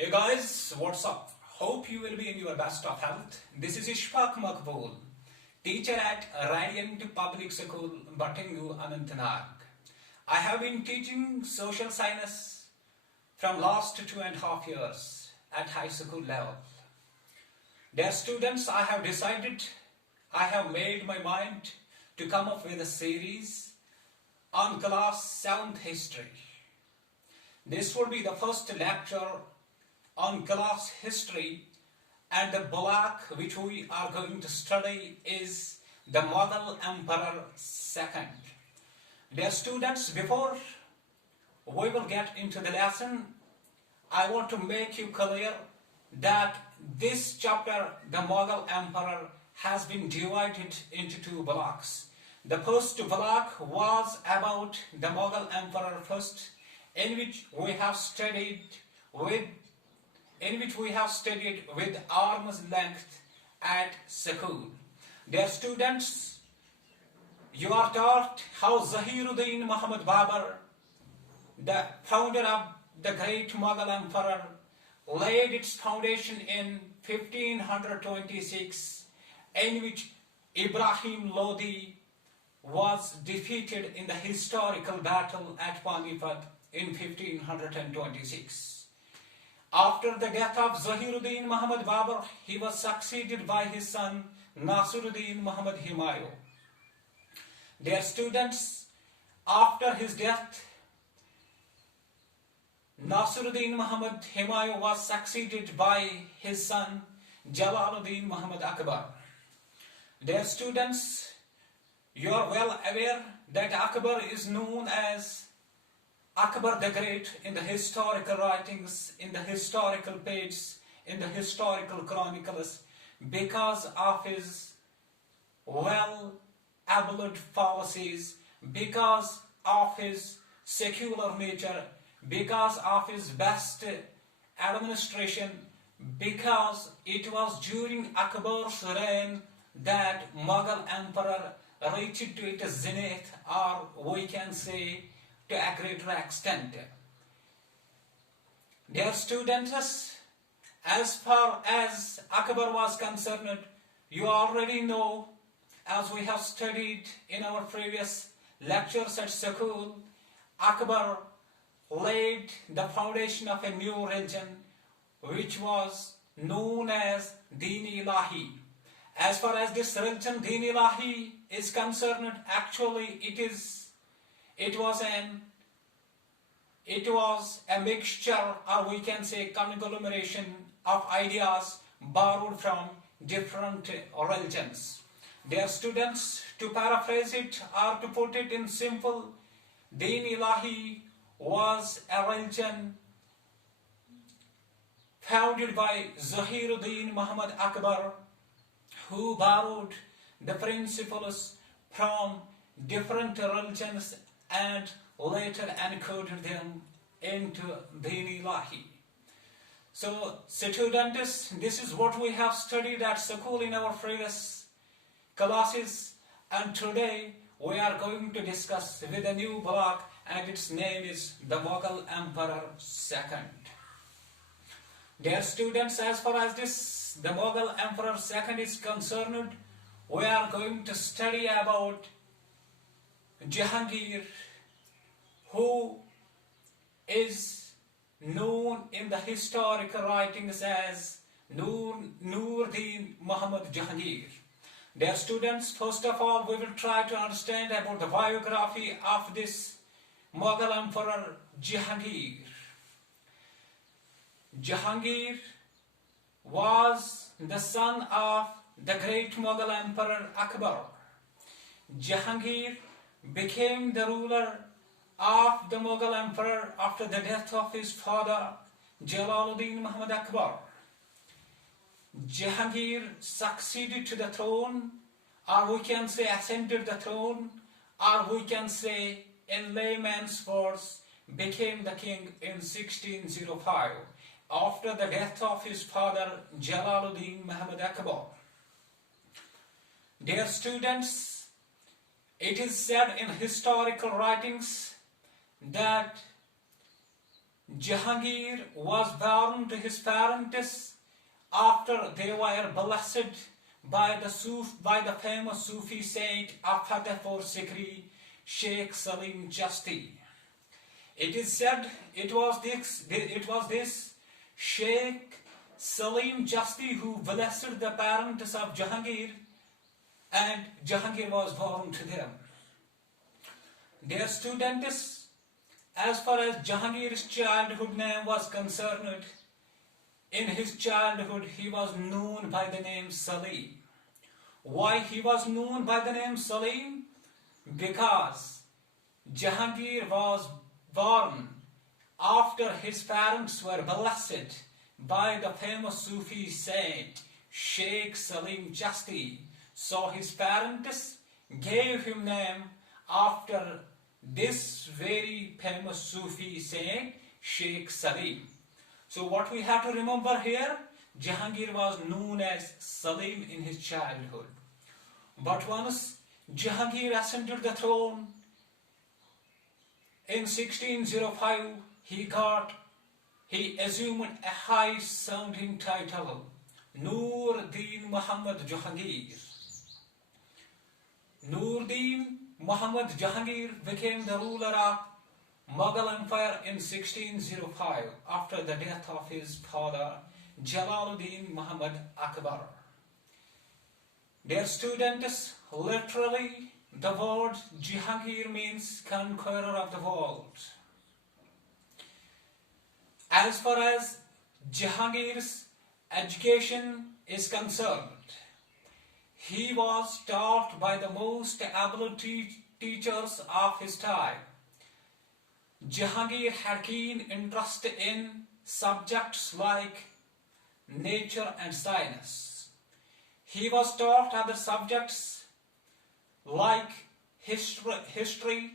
Hey guys, what's up? Hope you will be in your best of health. This is Ishfaq Makbul, teacher at Radiant Public School, Batingu, Anantnag. I have been teaching social science from last 2.5 years at high school level. Dear students, I have made my mind to come up with a series on class 7th history. This will be the first lecture on class history, and the block which we are going to study is the Mughal Emperor II. Dear students, before we will get into the lesson, I want to make you clear that this chapter, the Mughal Emperor, has been divided into two blocks. The first block was about the Mughal Emperor first, in which we have studied with arm's length at school. Dear students, you are taught how Zahiruddin Muhammad Babur, the founder of the great Mughal Emperor, laid its foundation in 1526, in which Ibrahim Lodi was defeated in the historical battle at Panipat in 1526. After the death of Zahiruddin Muhammad Babur, he was succeeded by his son Nasiruddin Muhammad Humayun. Dear students, after his death, Nasiruddin Muhammad Humayun was succeeded by his son Jalaluddin Muhammad Akbar. Dear students, you are well aware that Akbar is known as Akbar the Great in the historical writings, in the historical pages, in the historical chronicles, because of his well-ablated policies, because of his secular nature, because of his best administration, because it was during Akbar's reign that Mughal Emperor reached to its zenith, or we can say to a greater extent. Dear students, as far as Akbar was concerned, you already know, as we have studied in our previous lectures at school, Akbar laid the foundation of a new religion which was known as Deen Ilahi. As far as this religion Deen Ilahi is concerned, actually it was a mixture, or we can say conglomeration of ideas borrowed from different religions. Dear students, to paraphrase it or to put it in simple, Deen Ilahi was a religion founded by Zahiruddin Muhammad Akbar, who borrowed the principles from different religions and later encoded them into Deen Ilahi. So students, this is what we have studied at school in our previous classes, and today we are going to discuss with a new block, and its name is the Mughal Emperor II. Dear students, as far as the Mughal Emperor II is concerned, we are going to study about Jahangir, who is known in the historical writings as Nuruddin Muhammad Jahangir. Dear students, first of all, we will try to understand about the biography of this Mughal Emperor Jahangir. Jahangir was the son of the great Mughal Emperor Akbar. Jahangir became the ruler of the Mughal Emperor after the death of his father Jalaluddin Muhammad Akbar. Jahangir succeeded to the throne, or we can say ascended the throne, or we can say in layman's words became the king in 1605 after the death of his father Jalaluddin Muhammad Akbar. Dear students, it is said in historical writings that Jahangir was born to his parents after they were blessed by the famous Sufi saint of Fatehpur Sikri, Sheikh Salim Chasti. It is said it was this Sheikh Salim Chasti who blessed the parents of Jahangir, and Jahangir was born to them. Dear students, as far as Jahangir's childhood name was concerned, in his childhood he was known by the name Salim. Why he was known by the name Salim? Because Jahangir was born after his parents were blessed by the famous Sufi saint Sheikh Salim Chasti. So his parents gave him name after this very famous Sufi saint Sheikh Salim. So what we have to remember here, Jahangir was known as Salim in his childhood. But once Jahangir ascended the throne in 1605, he assumed a high sounding title, Nur-Din Muhammad Jahangir. Nur-Din Muhammad Jahangir became the ruler of Mughal Empire in 1605 after the death of his father Jalaluddin Muhammad Akbar. Dear students, literally the word Jahangir means conqueror of the world. As far as Jahangir's education is concerned, he was taught by the most able teachers of his time. Jahangir had keen interest in subjects like nature and science. He was taught other subjects like history,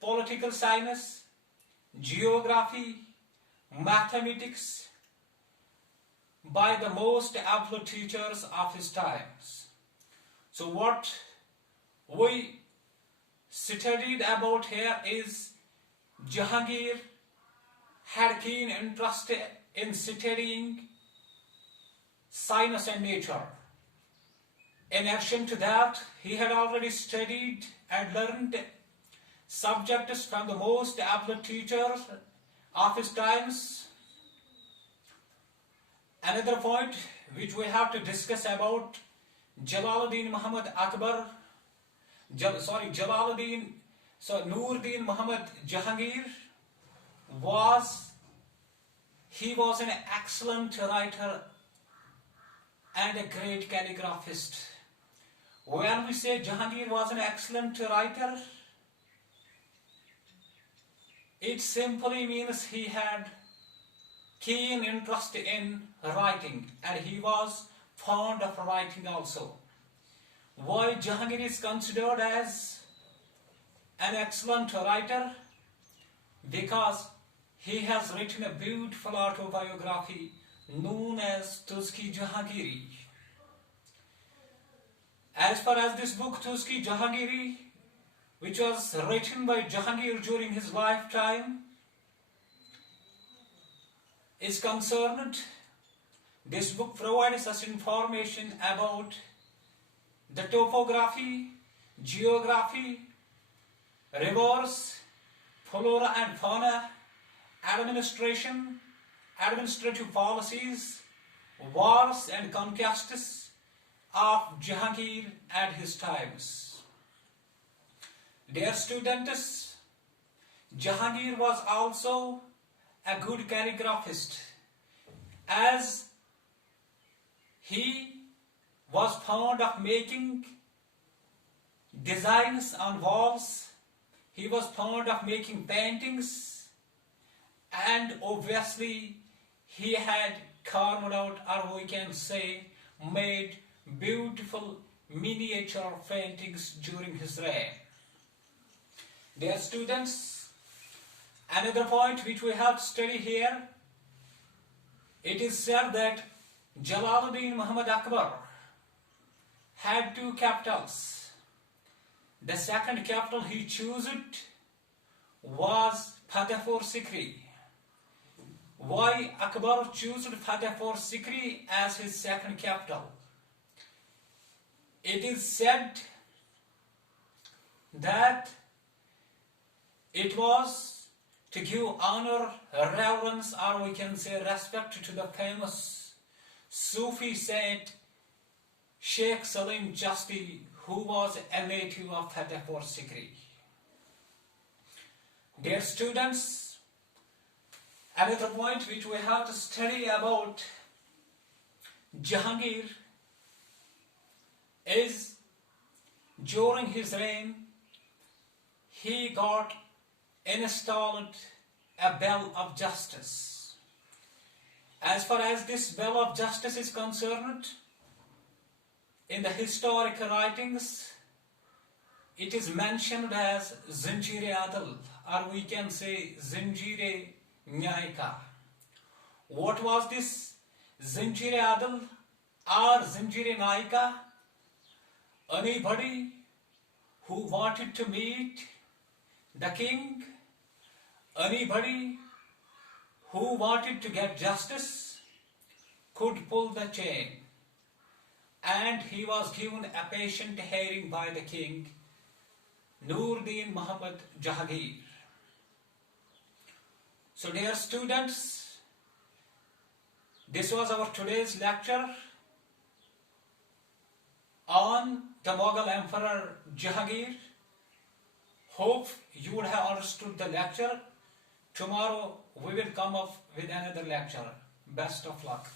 political science, geography, mathematics by the most able teachers of his times. So what we studied about here is Jahangir had keen interest in studying science and nature. In addition to that, he had already studied and learned subjects from the most able teachers of his times. Another point which we have to discuss about Jalaluddin Muhammad Akbar, Nur-Din Muhammad Jahangir was an excellent writer and a great calligraphist. When we say Jahangir was an excellent writer, it simply means he had keen interest in writing and he was fond of writing also. Why Jahangir is considered as an excellent writer? Because he has written a beautiful autobiography known as Tuzki Jahangiri. As far as this book Tuzki Jahangiri, which was written by Jahangir during his lifetime, is concerned, this book provides us information about the topography, geography, rivers, flora and fauna, administrative policies, wars and conquests of Jahangir and his times. Dear students, Jahangir was also a good calligraphist, as he was fond of making designs on walls. He was fond of making paintings, and obviously he had carved out, or we can say made beautiful miniature paintings during his reign. Dear students, another point which we have to study here, it is said that Jalaluddin Muhammad Akbar had two capitals. The second capital he chose was Fatehpur Sikri. Why Akbar chose Fatehpur Sikri as his second capital? It is said that it was to give honor, reverence, or we can say respect to the famous Sufi saint Sheikh Salim Chasti, who was a native of Fatehpur Sikri. Dear students, another point which we have to study about Jahangir is during his reign he got installed a bell of justice. As far as this bell of justice is concerned, in the historical writings, it is mentioned as Zinjire Adil, or we can say Zinjire Nyayika. What was this Zinjire Adil or Zinjire Nyayika? Anybody who wanted to meet the king, anybody who wanted to get justice could pull the chain, and he was given a patient hearing by the king, Nuruddin Muhammad Jahangir. So dear students, this was our today's lecture on the Mughal Emperor Jahangir. Hope you would have understood the lecture. Tomorrow we will come up with another lecture. Best of luck.